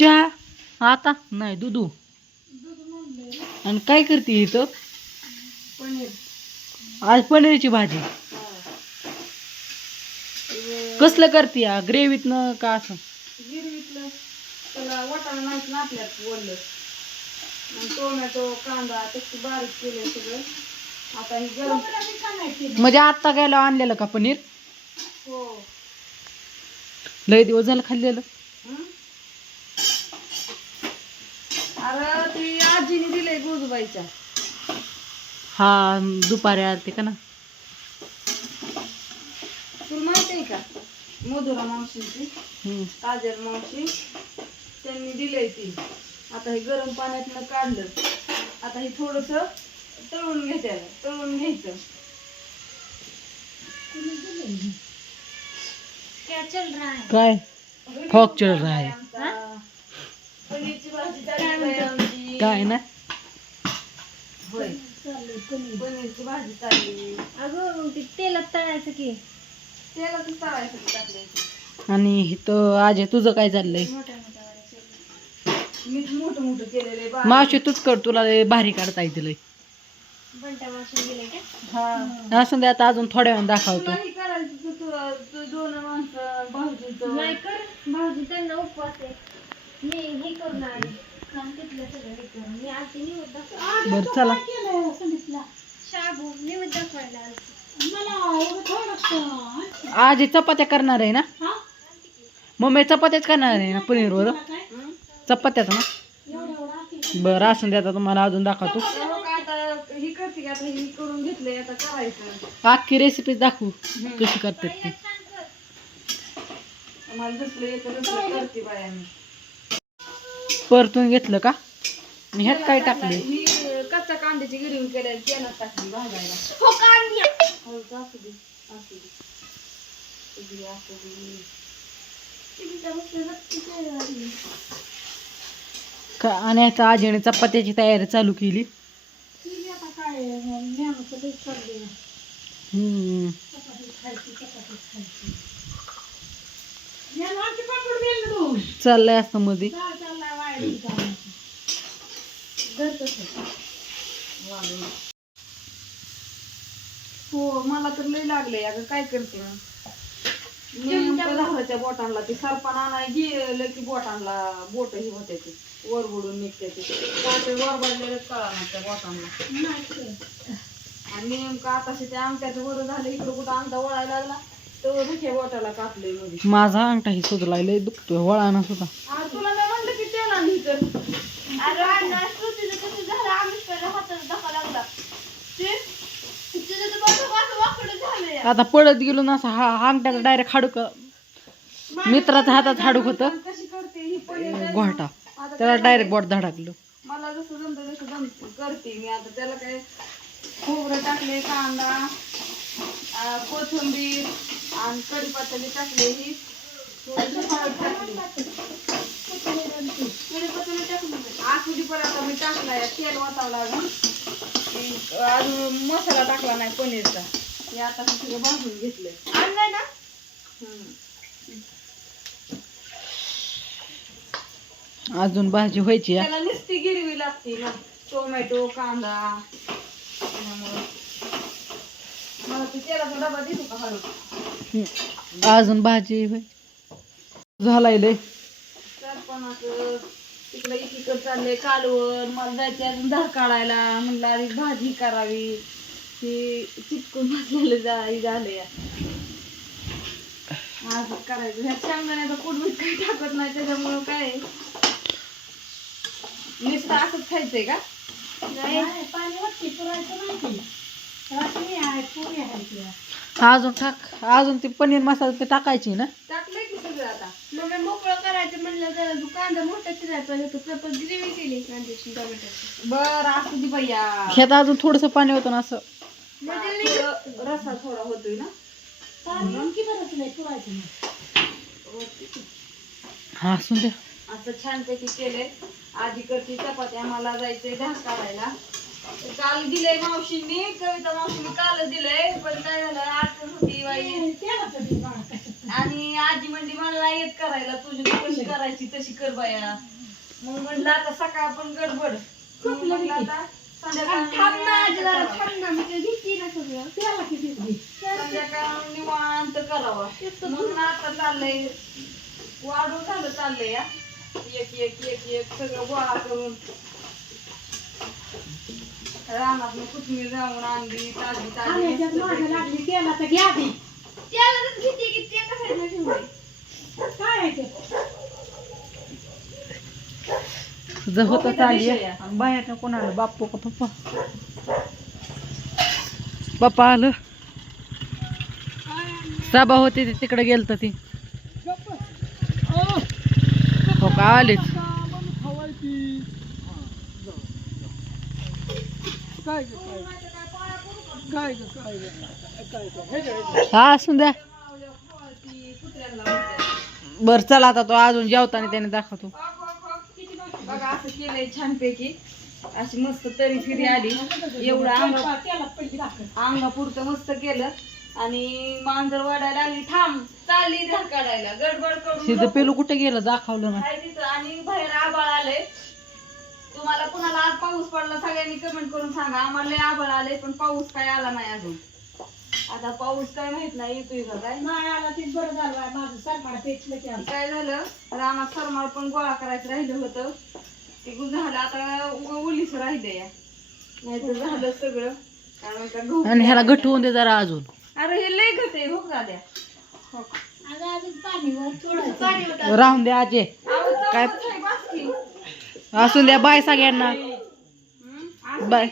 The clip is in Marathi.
चहा? आता? नाही दुधू. आणि काय करते इथं पनीर. आज पनीरची भाजी. कसलं करते या ग्रेव्हीतनं का असं? गिरवीतलं त्याला वाटाणा नाही ना आपल्यात बोललं मग टोमॅटो कांदा त्याची बारीक केले सगळं. आता ही गरम म्हणजे आत्ता गेलो आणलेलं का पनीर? हो. लय दिवस झालं खाल्लेलं. अरे ती आजीने दिलंय गोजूबाईच्या. हा दुपारी आलते का ना? तुला माहिती आहे का मधुरा मावशीची हम्म. काजल मावशी त्यांनी दिलंय ती. आता हे गरम पाण्यातनं काढलं आता हे थोडस तळून घ्यायचं तळून घ्यायचं. काय? फॉक चल रहा है? आमचा पनीरची भाजी चालली आहे आमची. काय ना? होय. पनीरची भाजी चालली. अगं ते तेलात तळायचं की. तेलातच तळायसाठी टाकलं आणि इथं आज तुझं काय चाललंय? मोठ्या मोठ्या वड्याचे मीच मोठं मोठं केलेलं आहे बारीक. मावशी तूच कर तुला लय भारी काढता येते लय. बंटा मावशी गेले का? हा. असं दे आता अजून थोड्या वेळानं दाखवतो. तुला करायचं तू- तू- तू दोन माणसं भाऊजींचं. नाही कर. भाऊजी त्यांना उपवास आहे. मी हे करून आले. काम तिथलं सगळं हे करून. मी आलते निवड दाखवायला बरं चला. शाबू निवड दाखवायला आलते आज हे चपात्या करणार आहे ना? मम्मी चपात्याच करणार आहे ना पनीरवर हं? चपात्याच ना? बरं असून दे आता तुम्हाला अजून दाखवतो. तेव्हा काय आता ही करते का आता ही करून घेतलंय आता करायचं. अख्खी रेसिपी दाखवू कशी करतात ती. मला दुसरं करते बाया मी. परतून घेतलं का? मी ह्यात काय टाकले ही कच्च्या कांद्याची गिरवी केलेली तेलात टाकली भाजायला. हो कांद्या. हो असू दे असू दे. असू दे असू दे. का आणि आता आजीने चपात्याची तयारी चालू केली. चाललंय असतं मध्ये हो मला तर लय लागले अगं काय करते धाराच्या बोटांना ते सरपण आणाय गेलं की बोटांना बोट ही होते ते वर बुडून निघते ते. वर बदलेलंच कळा ना त्या बोटांना. आणि नेमकं आताशी त्या अंगठ्याचं वर झालं इकडं कुठं अंगठा वळायला लागला तर रुख्या बोटाला कापलंयमध्ये. माझा अंगठा ही सुधलाय लय दुखतोय वळाना सुद्धा आ, तुला मी म्हणलं की त्याला नाही तर अरे अण्णा श्रुतीचं कसं झालं. आम्ही पहिला हाताला धक्का लागला. ते तिचं तर बघा वाकडं वाकडं झालंय. आता पळत गेलो ना असं हा अंगठ्याला डायरेक्ट हाडूक मित्राच्या हातात हाडूक होतं. कशी करते ही आता त्याला डायरेक्ट बोट धडकलं. मला जसं जमतं तसं जम करते मी आता. त्याला काय खोबरं टाकले कांदा आ, कोथिंबीर आणि कढीपत्ता टाकले ही. थोडीशी हळद टाकली पण आता मी तेल लागून. अजून मसाला टाकला नाही पनीरचा. हे आता सगळं भाजून घेतलंय. आणलं ना. अजून भाजी व्हायची त्याला नुसती गिरवी लागते ना. टोमॅटो कांदा. मला ते तेलाचा डबा देतो का हळू. अजून भाजी व्हाय झालाय लय. सरपणाचं तिकडे एकीकडे चाललंय कालवण मला जायचे अजून धार काढायला. म्हणलं भाजी करावी. ते चिटकून बसलेलं जा हे झालं. या आज करायचं. ह्या शेंगदाण्याचं कुडबीट काही टाकत नाही त्याच्यामुळं काय? नुसतं असंच खायचंय का? अजून टाक. अजून ते पनीर मसाला ते टाकायची ना टाकलंय की सगळं आता मग मी मोकळं करायचं म्हणलं तर तू कांदा मोठा चिरायचा पाहिजे पण ग्रेव्ही केली कांद्याची. टोमॅटोची बर असू दे भैया ह्यात अजून थोडस पाणी होतं ना असं. थोडं रसा थोडा होतोय ना. हा असून द्या. असं छानपैकी केलंय. आधी करते चपात्या मला जायचंय घास काढायला. तर काल दिलंय मावशींनी कविता मावशीने काल दिलंय पण काय झालं आठवण होती बाई आजी म्हणली मला नाही येत करायला तुझी तू कशी करायची तशी कर बाया. मग म्हणलं आता सकाळ पण गडबड. मग म्हणलं आता थांब ना आजी जरा संध्याकाळ थांब ना मी ते घेतली ना सगळं. संध्याकाळ निवांत करावा. म्हणून आता चाललंय. वाढून झालं चाललंय या एक एक एक एक सगळं गोळा करून रानात कोथमीर जाऊन आणली ताजी ताजी. त्याला तर घेते की ते तुझं होतं विषय चालली. आहे. बाहेर कोण आलं बाप्पू का पप्पा? पप्पा आलं. सभा होती ती तिकडे गेलत ती. हो का? आलीच. हा असू द्या. बर चला आता तो अजून जेवताना त्याने दाखवतो. बघा असं केलंय छानपैकी. अशी मस्त तरी फिरी आली. एवढं अंग अंगापुरतं मस्त केलं. आणि मांजर वाढायला लागली. थांब चालली धार काढायला. गडबड करून तिथं पेलू कुठे गेलं? दाखवलं ना. तिथं आणि बाहेर आबाळ आले तुम्हाला कुणाला आज पाऊस पडला सगळ्यांनी कमेंट करून सांगा. आम्हाला लय आबाळ आले पण पाऊस काय आला नाही अजून. आता पाऊस काय माहीत नाही येतोय का काय? काय झालं? रानात सरमाळ पण गोळा करायचं राहिलं होतं. ते गुण झालं आता उग उलीस राहिले या नाहीतर झालं सगळं. का गहू आणि ह्याला गठवून दे जरा अजून. अरे हे लय गट आहे हो दाद्या. हो पाणी होतं. राहून द्या आजे. काय? काय असून द्या बाय सगळ्यांना. हम्म? बाय.